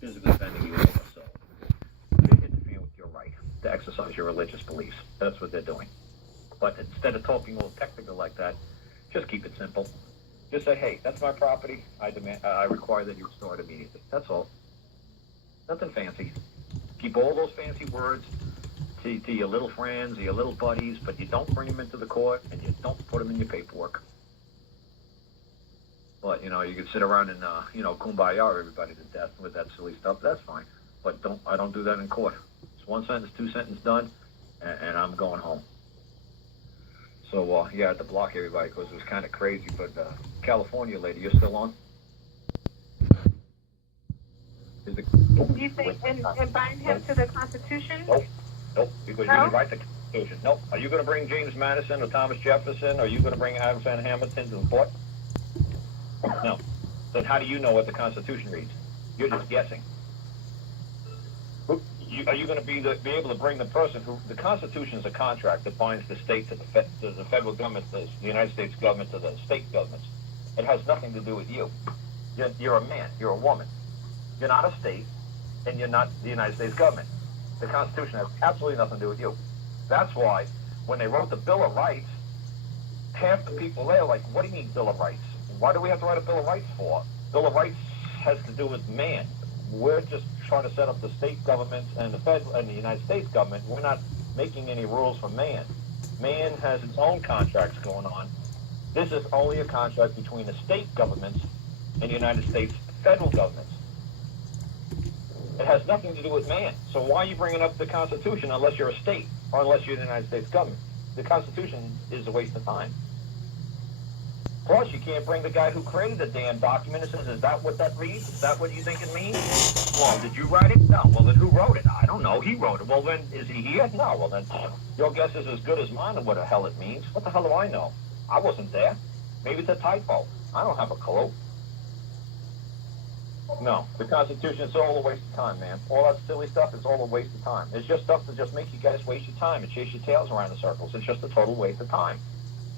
physically offending you over. So they interfere with your right to exercise your religious beliefs. That's what they're doing. But instead of talking all technical like that, just keep it simple. Just say, hey, that's my property. I require that you restore it immediately. That's all. Nothing fancy. Keep all those fancy words to your little friends, your little buddies, but you don't bring them into the court and you don't put them in your paperwork. But, you can sit around and, kumbaya everybody to death with that silly stuff. That's fine. But I don't do that in court. It's one sentence, two sentence done, and I'm going home. So, I had to block everybody because it was kind of crazy. But California lady, you're still on? Do you think and bind him to the Constitution? Nope, because you can write the Constitution. Nope. Are you going to bring James Madison or Thomas Jefferson? Are you going to bring Alexander Hamilton to the court? No. Then how do you know what the Constitution reads? You're just guessing. Are you going to be able to bring the person who... The Constitution is a contract that binds the state to the federal government, the United States government to the state governments. It has nothing to do with you. You're a man. You're a woman. You're not a state, and you're not the United States government. The Constitution has absolutely nothing to do with you. That's why when they wrote the Bill of Rights, half the people there are like, what do you mean Bill of Rights? Why do we have to write a Bill of Rights for? Bill of Rights has to do with man. We're just trying to set up the state governments and the federal and the United States government. We're not making any rules for man. Man has its own contracts going on. This is only a contract between the state governments and the United States federal governments. It has nothing to do with man. So why are you bringing up the Constitution unless you're a state or unless you're the United States government? The Constitution is a waste of time. Plus, you can't bring the guy who created the damn document and says, is that what that reads? Is that what you think it means? Well, did you write it? No. Well, then who wrote it? I don't know. He wrote it. Well, then, is he here? No. Well, then, your guess is as good as mine of what the hell it means. What the hell do I know? I wasn't there. Maybe it's a typo. I don't have a clue. No, the Constitution is all a waste of time, man. All that silly stuff is all a waste of time. It's just stuff to just make you guys waste your time and chase your tails around in circles. It's just a total waste of time.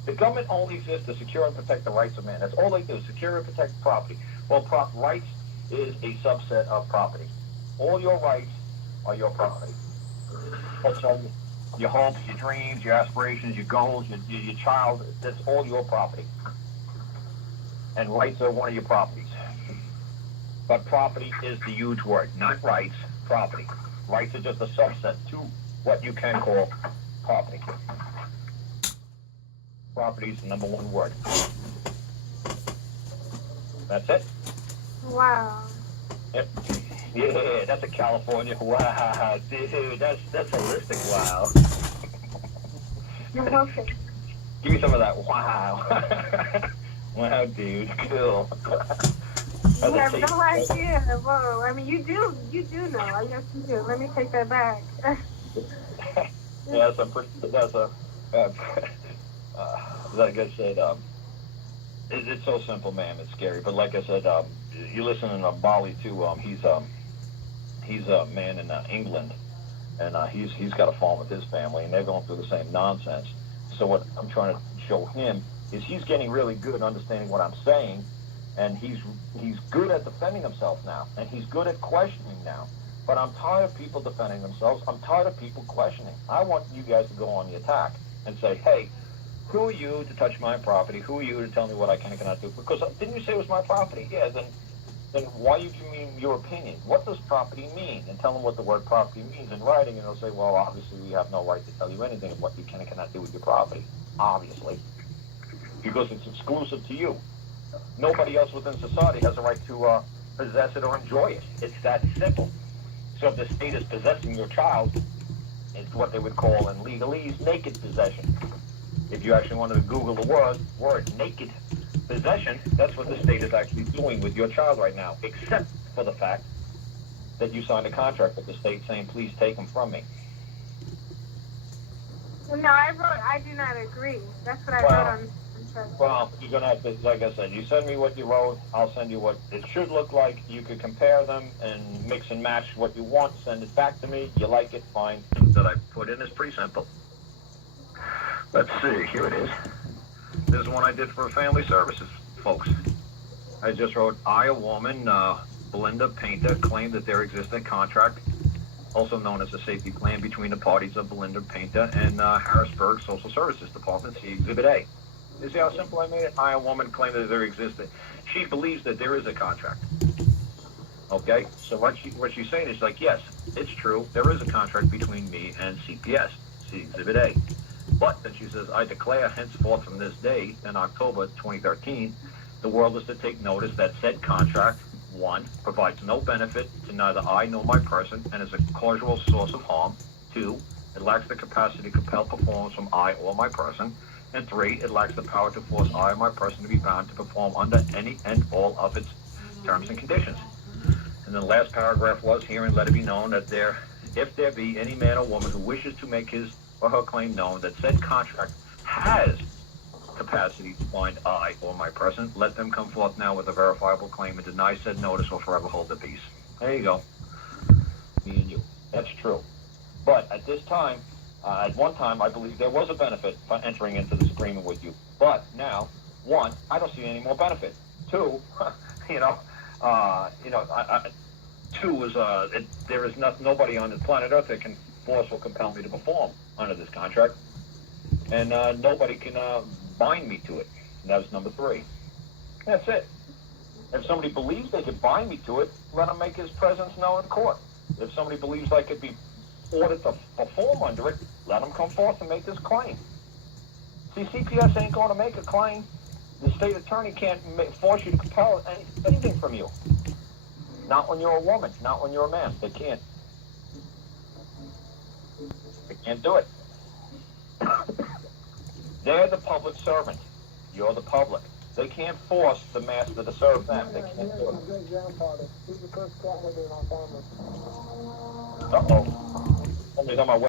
The government only exists to secure and protect the rights of man. That's all they do, secure and protect property. Well, rights is a subset of property. All your rights are your property. So your hopes, your dreams, your aspirations, your goals, your child, that's all your property. And rights are one of your properties. But property is the huge word, not rights, property. Rights are just a subset to what you can call property. Property is the number one word. That's it. Wow. Yep. Yeah, that's a California. Wow, dude, that's holistic. Wow. You're welcome. Give me some of that. Wow. Wow, dude. Cool. You have no idea. Whoa. I mean, you do know. I guess you do. Let me take that back. Like I said, it's so simple, man. It's scary. But like I said, you listen to Bali too. He's a man in England, and he's got a farm with his family, and they're going through the same nonsense. So what I'm trying to show him is he's getting really good at understanding what I'm saying, and he's good at defending himself now, and he's good at questioning now. But I'm tired of people defending themselves. I'm tired of people questioning. I want you guys to go on the attack and say, hey, who are you to touch my property? Who are you to tell me what I can and cannot do? Because didn't you say it was my property? Yeah, then why are you giving me your opinion? What does property mean? And tell them what the word property means in writing, and they'll say, well, obviously we have no right to tell you anything of what you can and cannot do with your property. Obviously. Because it's exclusive to you. Nobody else within society has a right to possess it or enjoy it. It's that simple. So if the state is possessing your child, it's what they would call in legalese naked possession. If you actually wanted to Google the word naked possession, that's what the state is actually doing with your child right now, except for the fact that you signed a contract with the state saying, please take them from me. No, I do not agree. That's what I wrote on. Well, you're going to have to, like I said, you send me what you wrote, I'll send you what it should look like. You could compare them and mix and match what you want, send it back to me. You like it, fine. Things that I put in is pretty simple. Let's see, here it is. This is one I did for family services, folks. I just wrote, I, a woman, Belinda Painter claimed that there existed a contract, also known as a safety plan, between the parties of Belinda Painter and Harrisburg Social Services Department, see Exhibit A. You see how simple I made it? I, a woman, claimed that there existed. She believes that there is a contract. Okay? So what she's saying is like, yes, it's true. There is a contract between me and CPS, see Exhibit A. But then she says, I declare henceforth from this day in October 2013, the world is to take notice that said contract, 1, provides no benefit to neither I nor my person and is a causal source of harm. 2, it lacks the capacity to compel performance from I or my person. And 3, it lacks the power to force I or my person to be bound to perform under any and all of its terms and conditions. And the last paragraph was, herein let it be known that if there be any man or woman who wishes to make his or her claim known that said contract has capacity to bind I or my person, let them come forth now with a verifiable claim and deny said notice or forever hold the peace. There you go. Me and you. That's true. But at this time, at one time, I believe there was a benefit for entering into this agreement with you. But now, 1, I don't see any more benefit. 2, 2 is there is nobody on the planet Earth that can force or compel me to perform under this contract, and nobody can bind me to it. And that was number 3. That's it. If somebody believes they could bind me to it, let him make his presence known in court. If somebody believes I could be ordered to perform under it, let him come forth and make this claim. See, CPS ain't going to make a claim. The state attorney can't force you to compel anything from you. Not when you're a woman, not when you're a man. They can't. They can't do it. They're the public servant. You're the public. They can't force the master to serve them. They can't do it. Uh-oh. Somebody's on my way.